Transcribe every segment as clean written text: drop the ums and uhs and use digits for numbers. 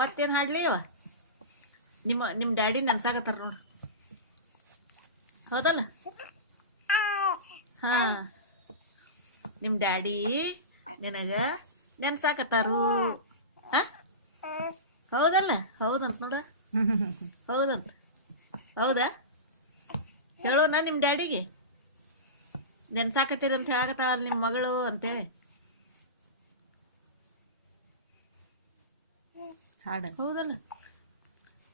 ಮತ್ತೇನು ಹಾಡ್ಲಿ ಇವ ನಿಮ್ಮ ಡ್ಯಾಡಿ ನೆನ್ಸಾಕತ್ತಾರ ನೋಡು. ಹೌದಲ್ಲ? ಹಾ, ನಿಮ್ಮ ಡ್ಯಾಡಿ ನಿನಗ ನೆನ್ಸಾಕತ್ತಾರು. ಹಾ, ಹೌದಲ್ಲ? ಹೌದಂತ ನೋಡ. ಹೌದಂತ. ಹೌದಾ? ಹೇಳೋಣ ನಿಮ್ಮ ಡ್ಯಾಡಿಗೆ ನೆನ್ಸಾಕತ್ತೀರಿ ಅಂತ ಹೇಳಕತ್ತಾಳ ನಿಮ್ಮ ಮಗಳು ಅಂತೇಳಿ. ಹಾಡ ಹೌದಲ್ಲ?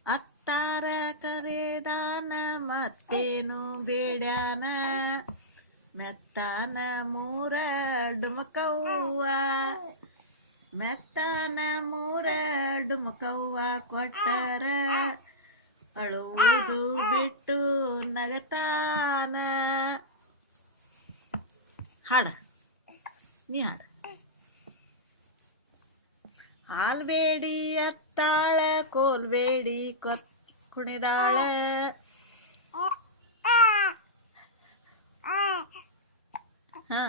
ಅತ್ತಾರ ಕರೆದಾನ ಮತ್ತೇನು ಬೇಡ್ಯಾನ, ಮೆತ್ತಾನ ಮೂರ ಡುಮಕವ್ವ, ಮೆತ್ತಾನ ಮೂರ ಡುಮಕವ್ವ ಕೊಟ್ಟರ ಅಳುವುದು ಬಿಟ್ಟು ನಗತಾನ. ಹಾಡ, ನೀ ಹಾಡ. ಹಾಲ್ಬೇಡಿ ಅತ್ತಾಳ ಕೋಲ್ಬೇಡಿ ಕುಣಿದಾಳ, ಹಾ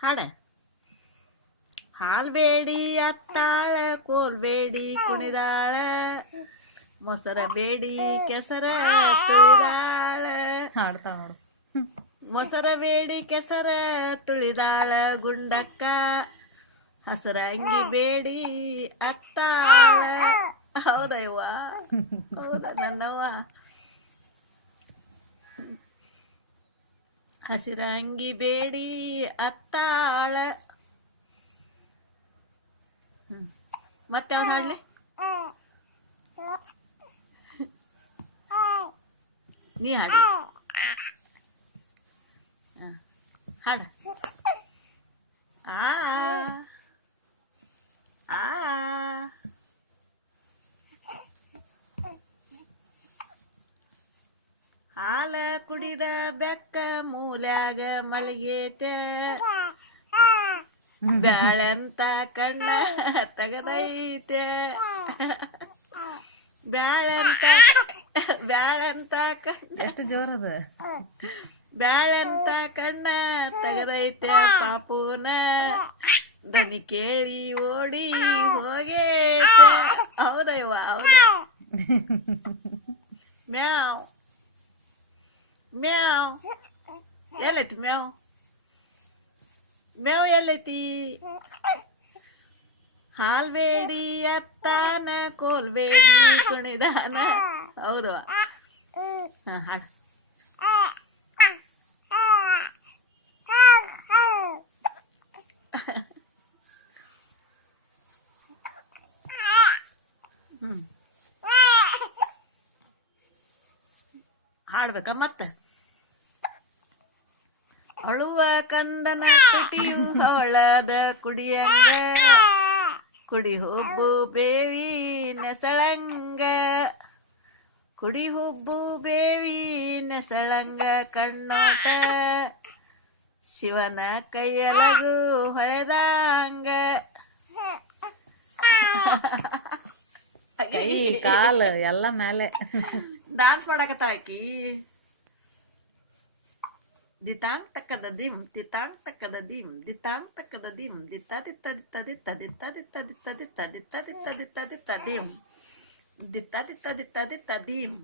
ಹಾಡ. ಹಾಲ್ಬೇಡಿ ಅತ್ತಾಳ ಕೋಲ್ಬೇಡಿ ಕುಣಿದಾಳ, ಮೊಸರ ಬೇಡಿ ಕೆಸರ ತುಳಿದಾಳ, ಹಾಡ್ತಾಳ ನೋಡು. ಮೊಸರ ಬೇಡಿ ಕೆಸರ ತುಳಿದಾಳ ಗುಂಡಕ್ಕ, ಹಸರ ಅಂಗಿ ಬೇಡಿ ಅತ್ತಾಳ. ಹೌದವ್ವ? ಹೌದ ನನ್ನವ್ವ? ಹಸಿರ ಅಂಗಿ ಬೇಡಿ ಅತ್ತಾಳ. ಮತ್ತೆ ಯಾವ್ದು ಹಾಡ್ಲಿ? ನೀ ಹಾಡಿ. ಹಾಡ. ಆ ಆ ಹಾಲ ಕುಡಿದ ಬೆಕ್ಕ ಮೂಲ್ಯಾಗ ಮಲಗೇತೆ, ಬ್ಯಾಳಂತ ಕಣ್ಣ ತಗದೈತೆ, ಬ್ಯಾಳಂತ ಕಣ್ಣ. ಎಷ್ಟು ಜೋರದ. ಬ್ಯಾಳಂತ ಕಣ್ಣ ತಗದೈತೆ ಪಾಪುನ, ದನಿ ಕೇಳಿ ಓಡಿ ಹೋಗೇತೆ. ಹೌದಯ್ಯವ್ವ? ಹೌದ? ಮ್ಯಾವ್ ಮ್ಯಾವ್ ಎಲ್ಲೈತಿ ಮ್ಯಾವ್? ಮ್ಯಾವ್ ಎಲ್ಲೈತಿ? ಹಾಲ್ಬೇಡಿ ಅತ್ತಾನ ಕೋಲ್ಬೇಡಿ ಕುಣಿದಾನ. ಹೌದವ? ಹಾ ಹಾಡ. ಹಾಡ್ಬೇಕಾ ಮತ್ತ? ಅಳುವ ಕಂದನ ತುಟಿಯು ಹವಳದ ಕುಡಿಯಂಗ, ಕುಡಿ ಹುಬ್ಬು ಬೇವಿ ನೆಸಳಂಗ, ಕುಡಿ ಹುಬ್ಬು ಬೇವಿ ನೆಸಳಂಗ ಕಣ್ಣೋಟ, ಶಿವನ ಕೈಯಲಗು ಹೊಳೆದಂಗ. ಕೈ ಕಾಲು ಎಲ್ಲ ಮೇಲೆ ಡಾನ್ಸ್ ಮಾಡಕತ್ತಾಳ ಆಕಿ. ದಿತಾಂಗ್ ತಕ್ಕದ ದಿಮ್ ದಿತಾಂಗ್ ತಕ್ಕದ ದಿಮ್ ದಿತಾಂಗ್ ತಕ್ಕದ ದಿಮ್ ದಿತ್ತ ದಿತ್ತ ದಿತ್ತ ದಿತ್ತ ದಿತ್ತ ದಿತ್ತ ದಿತ್ತ ದಿತ್ತ ದಿತ್ತ ದಿತ್ತ ದಿತ್ತ ದಿತ್ತ ದಿಮ್ ದಿತ್ತ ದಿತ್ತ ದಿತ್ತ ದಿತ್ತ ದಿಮ್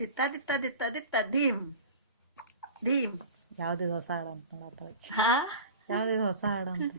ದಿತ್ತ ದಿತ್ತ ದಿತ್ತ ದಿತ್ತ ದಿಮ್ ದಿಮ್. ಯಾವ್ದಿದು ಹೊಸ ಹಾಡ ಅಂತ ನೋಡತ್ತ. ಹಾ, ಯಾವ್ದಿದು ಹೊಸ ಹಾಡ ಅಂತ.